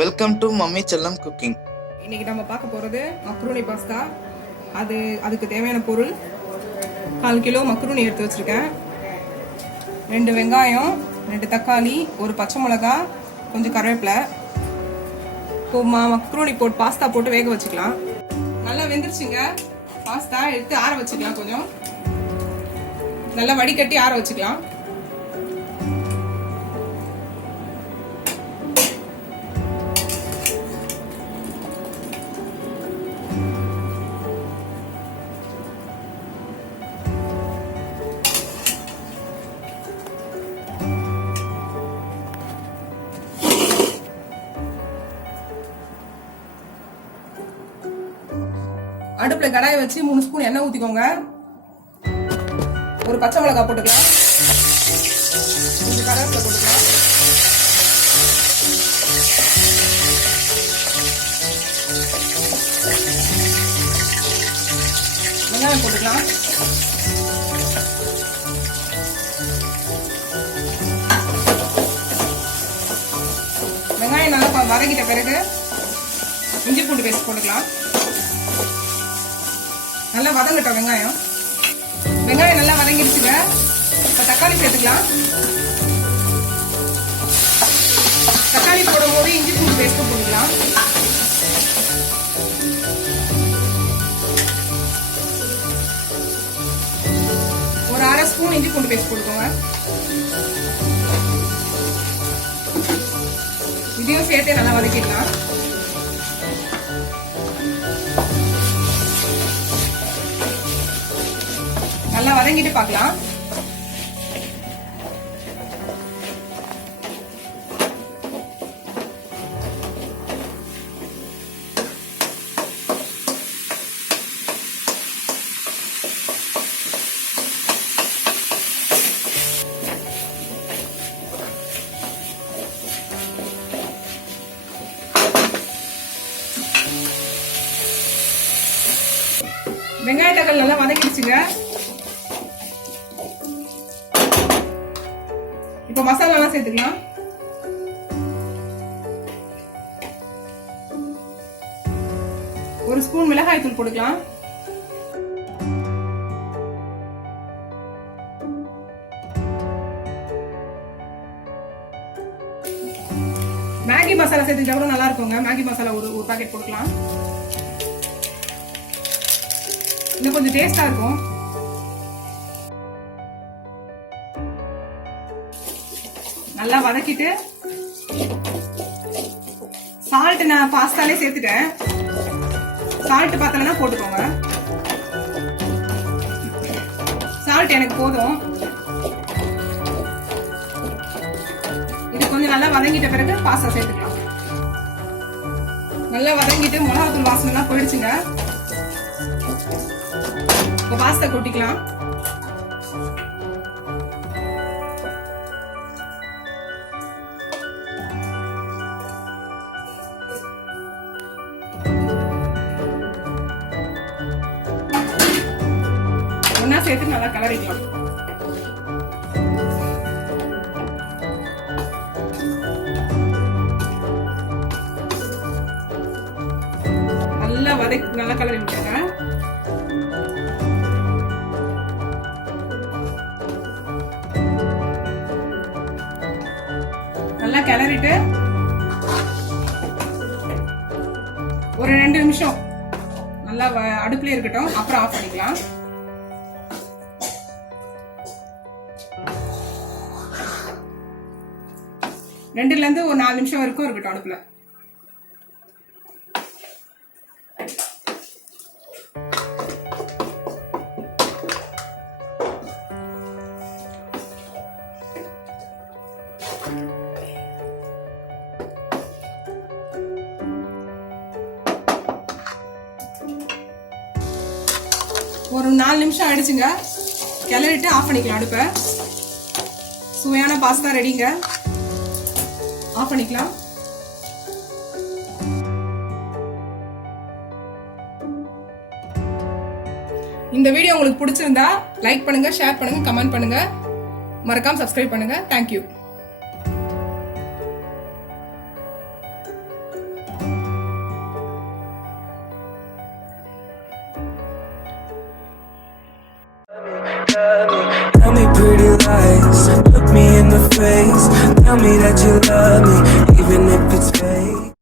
Welcome to mummy செல்லம் cooking. இன்னைக்கு நம்ம பார்க்க போகிறது மக்ரூனி பாஸ்தா. அதுக்கு தேவையான பொருள் 1/4 கிலோ மக்ரூனி எடுத்து வச்சுருக்கேன், 2 வெங்காயம், 2 தக்காளி, ஒரு பச்சை மிளகா, கொஞ்சம் கருவேப்பிலை. இப்போ மக்ரூனி போட்டு பாஸ்தா போட்டு வேக வச்சுக்கலாம். நல்லா வெந்துருச்சுங்க. பாஸ்தா எடுத்து ஆற வச்சுக்கலாம். கொஞ்சம் நல்லா வடிகட்டி ஆற வச்சுக்கலாம். அடுப்புல கடாயை வச்சு 3 ஸ்பூன் எண்ணெய் ஊத்திக்கோங்க. ஒரு பச்சை மிளகாய் போட்டுக்கலாம், கொஞ்சம் கருவேப்பிலை போட்டுக்கலாம், வெங்காயம் போட்டுக்கலாம். வெங்காயம் நல்லா வதக்கிட்ட பிறகு இஞ்சி பூண்டு பேஸ்ட் போட்டுக்கலாம். நல்லா வதங்கட்டும் வெங்காயம். வெங்காயம் நல்லா வதங்கிடுச்சுங்க. இப்போ தக்காளி சேர்த்துக்கலாம். தக்காளி போடும்போது இஞ்சி பூண்டு பேஸ்ட் போட்டுக்கலாம். ஒரு 1/2 ஸ்பூன் இஞ்சி பூண்டு பேஸ்ட் போட்டுக்கோங்க. இதையும் சேர்த்து நல்லா வதக்கிடலாம். நல்லா வதங்கிட்டு பார்க்கலாம். வெங்காய தக்காளி நல்லா வதங்கிடுச்சுங்க. இப்போ மசாலாலாம் சேர்த்துக்கலாம். ஒரு ஸ்பூன் மிளகாய் தூள் போட்டுக்கலாம். மேகி மசாலா சேர்த்துக்கிட்டா கூட நல்லா இருக்குங்க. மேகி மசாலா ஒரு பாக்கெட் போட்டுக்கலாம். இன்னும் கொஞ்சம் டேஸ்டா இருக்கும். நல்லா வதக்கிட்டு சால்ட் நான் பாஸ்தாலே சேர்த்துட்டேன். சால்ட் பார்த்தலன்னா போட்டுக்கோங்க. சால்ட் எனக்கு போதும். இது கொஞ்சம் நல்லா வதங்கிட்ட பிறகு பாஸ்தா சேர்த்துக்கலாம். நல்லா வதங்கிட்டு மிளகாத்தூள் வாசனை எல்லாம் போயிடுச்சுங்க. இப்போ பாஸ்தா கொட்டிக்கலாம். ஒன்னா சேர்த்து நல்லா கலரிக்கலாம். நல்லா கலரி விட்டுருங்க. நல்லா கிளறிட்டு ஒரு 2 நிமிஷம் நல்லா அடுப்புல இருக்கட்டும். அப்புறம் ஆஃப் பண்ணிக்கலாம். ரெண்டுல இருந்து ஒரு 4 நிமிஷம் வரைக்கும் இருக்கட்டும் அடுப்புல. ஒரு 4 நிமிஷம் ஆயிடுச்சுங்க. கிளறிட்டு ஆஃப் பண்ணிக்கலாம் அடுப்பை. சுவையான பாஸ்தா ரெடிங்க. ஆஃப் பண்ணிக்கலாம். இந்த வீடியோ உங்களுக்கு பிடிச்சிருந்தா லைக் பண்ணுங்க, ஷேர் பண்ணுங்க, கமெண்ட் பண்ணுங்க, மறக்காம சப்ஸ்கிரைப் பண்ணுங்க. Thank you. Tell me pretty lies, look me in the face. Tell me that you love